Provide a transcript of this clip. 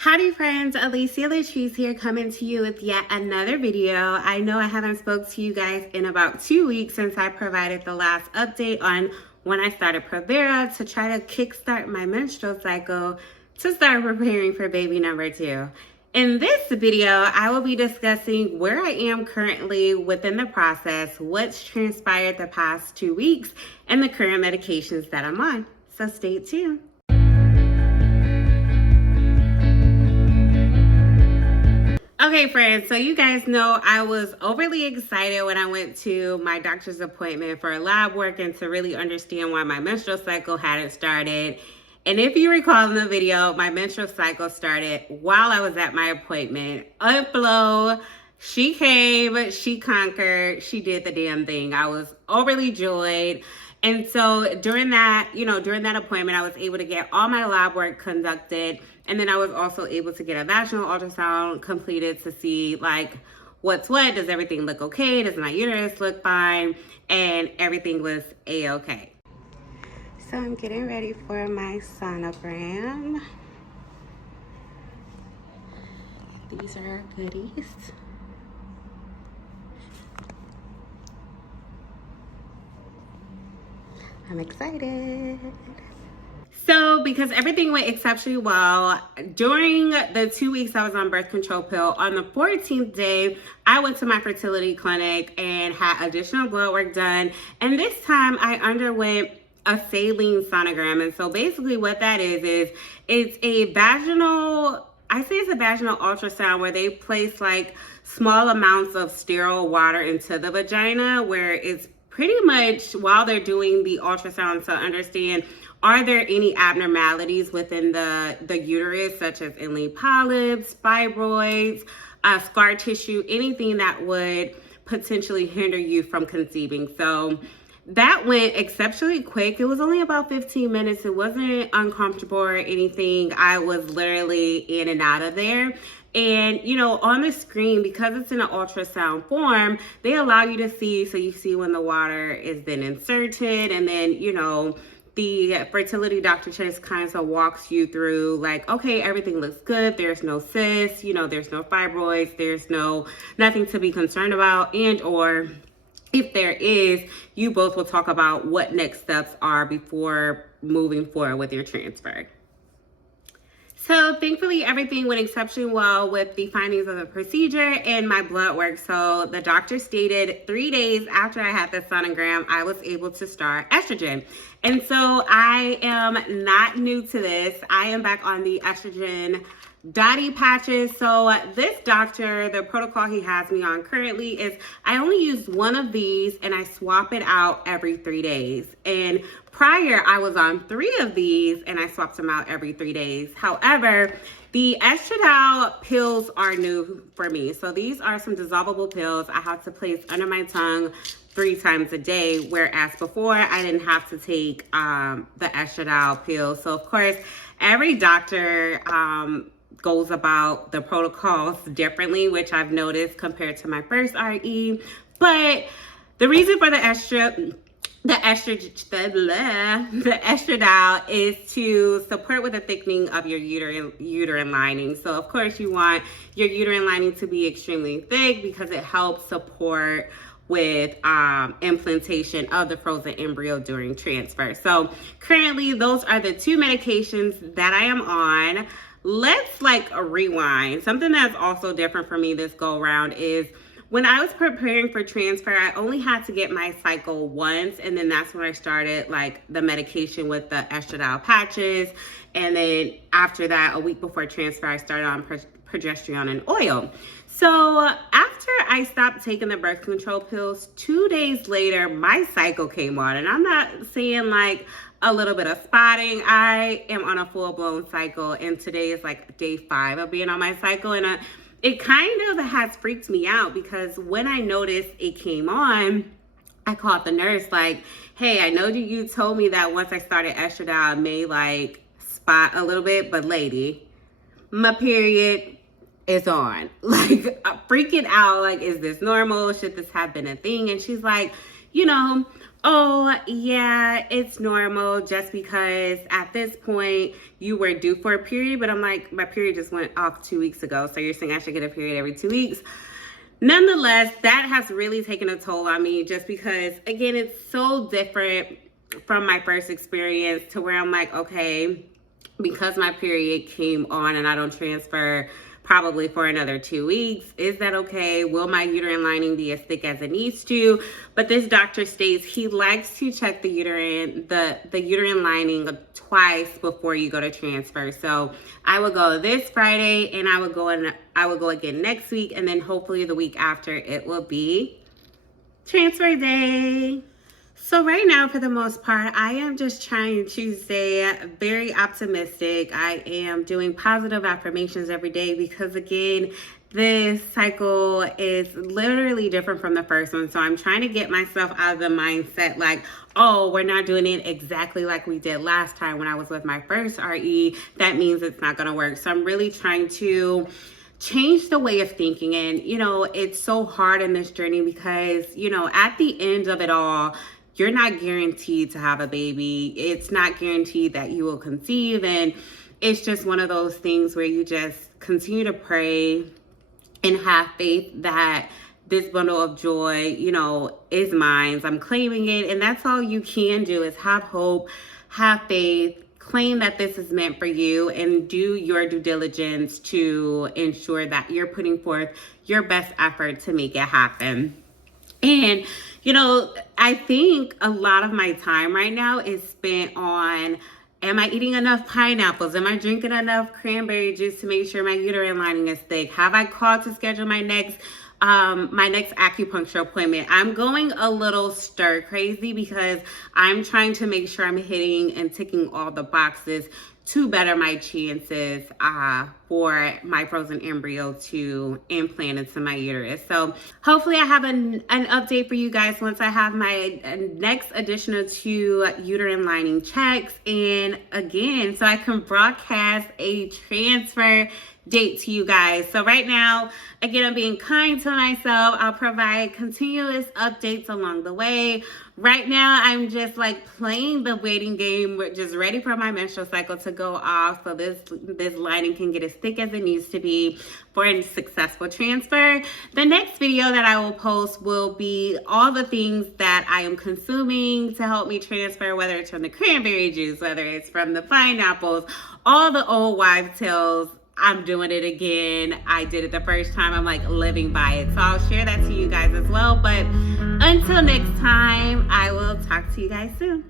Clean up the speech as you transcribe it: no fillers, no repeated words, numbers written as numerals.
Howdy friends, Alicia Latrice here coming to you with yet another video. I know I haven't spoke to you guys in about 2 weeks since I provided the last update on when I started PROVERA to try to kickstart my menstrual cycle to start preparing for baby number 2. In this video, I will be discussing where I am currently within the process, what's transpired the past 2 weeks, and the current medications that I'm on. So stay tuned. Okay friends, so you guys know I was overly excited when I went to my doctor's appointment for lab work and to really understand why my menstrual cycle hadn't started. And if you recall in the video, my menstrual cycle started while I was at my appointment. Upload, she came, she conquered, she did the damn thing. I was overly joyed. And so during that appointment, I was able to get all my lab work conducted. And then I was also able to get a vaginal ultrasound completed to see like what's what. Does everything look okay? Does my uterus look fine? And everything was a-okay. So I'm getting ready for my sonogram. These are our goodies. I'm excited. So because everything went exceptionally well, during the 2 weeks I was on birth control pill, on the 14th day, I went to my fertility clinic and had additional blood work done. And this time I underwent a saline sonogram. And so basically what that is it's a vaginal, it's a vaginal ultrasound where they place like small amounts of sterile water into the vagina, where it's pretty much while they're doing the ultrasound to understand, are there any abnormalities within the uterus, such as inline polyps, fibroids, scar tissue, anything that would potentially hinder you from conceiving. So that went exceptionally quick. It was only about 15 minutes. It wasn't uncomfortable or anything. I was literally in and out of there. And, you know, on the screen, because it's in an ultrasound form, they allow you to see, so you see when the water is then inserted, and then, you know, the fertility doctor just kind of walks you through like, okay, everything looks good. There's no cysts, you know, there's no fibroids, there's nothing to be concerned about. And or if there is, you both will talk about what next steps are before moving forward with your transfer. So thankfully, everything went exceptionally well with the findings of the procedure and my blood work. So the doctor stated 3 days after I had the sonogram, I was able to start estrogen. And so I am not new to this. I am back on the estrogen dotty patches. So this doctor, the protocol he has me on currently is I only use one of these and I swap it out every 3 days. And prior, I was on 3 of these and I swapped them out every 3 days. However, the Estradiol pills are new for me. So these are some dissolvable pills I have to place under my tongue 3 times a day, whereas before I didn't have to take the Estradiol pills. So of course, every doctor goes about the protocols differently, which I've noticed compared to my first RE. But the reason for the estradiol is to support with the thickening of your uterine lining. So of course you want your uterine lining to be extremely thick because it helps support with implantation of the frozen embryo during transfer. So currently those are the 2 medications that I am on. Let's like a rewind. Something that's also different for me this go around is when I was preparing for transfer, I only had to get my cycle once, and then that's when I started like the medication with the estradiol patches. And then after that, a week before transfer, I started on progesterone and oil. So after I stopped taking the birth control pills, 2 days later, my cycle came on. And I'm not saying like a little bit of spotting. I am on a full-blown cycle, and today is like day 5 of being on my cycle. And it kind of has freaked me out because when I noticed it came on, I called the nurse like, hey, I know you told me that once I started estradiol, I may like spot a little bit, but lady, my period is on. Like, I'm freaking out. Like, is this normal? Should this have been a thing? And she's like, you know, Oh, yeah, it's normal just because at this point you were due for a period, but I'm like, my period just went off 2 weeks ago. So you're saying I should get a period every 2 weeks. Nonetheless, that has really taken a toll on me just because, again, it's so different from my first experience to where I'm like, okay, because my period came on and I don't transfer probably for another 2 weeks. Is that okay? Will my uterine lining be as thick as it needs to? But this doctor states he likes to check the uterine lining twice before you go to transfer. So I will go this Friday and I will go again next week, and then hopefully the week after it will be transfer day. So right now, for the most part, I am just trying to stay very optimistic. I am doing positive affirmations every day because, again, this cycle is literally different from the first one. So I'm trying to get myself out of the mindset like, oh, we're not doing it exactly like we did last time when I was with my first RE. That means it's not going to work. So I'm really trying to change the way of thinking. And, it's so hard in this journey because, at the end of it all, you're not guaranteed to have a baby. It's not guaranteed that you will conceive. And it's just one of those things where you just continue to pray and have faith that this bundle of joy, is mine. I'm claiming it. And that's all you can do is have hope, have faith, claim that this is meant for you, and do your due diligence to ensure that you're putting forth your best effort to make it happen. And, I think a lot of my time right now is spent on, am I eating enough pineapples? Am I drinking enough cranberry juice to make sure my uterine lining is thick? Have I called to schedule my next acupuncture appointment? I'm going a little stir crazy because I'm trying to make sure I'm hitting and ticking all the boxes to better my chances for my frozen embryo to implant into my uterus. So hopefully I have an update for you guys once I have my next additional 2 uterine lining checks. And again, so I can broadcast a transfer date to you guys. So right now, again, I'm being kind to myself. I'll provide continuous updates along the way. Right now, I'm just like playing the waiting game. We're just ready for my menstrual cycle to go off so this lining can get as thick as it needs to be for a successful transfer. The next video that I will post will be all the things that I am consuming to help me transfer, whether it's from the cranberry juice, whether it's from the pineapples, all the old wives' tales. I'm doing it again. I did it the first time. I'm like living by it. So I'll share that to you guys as well. But until next time, I will talk to you guys soon.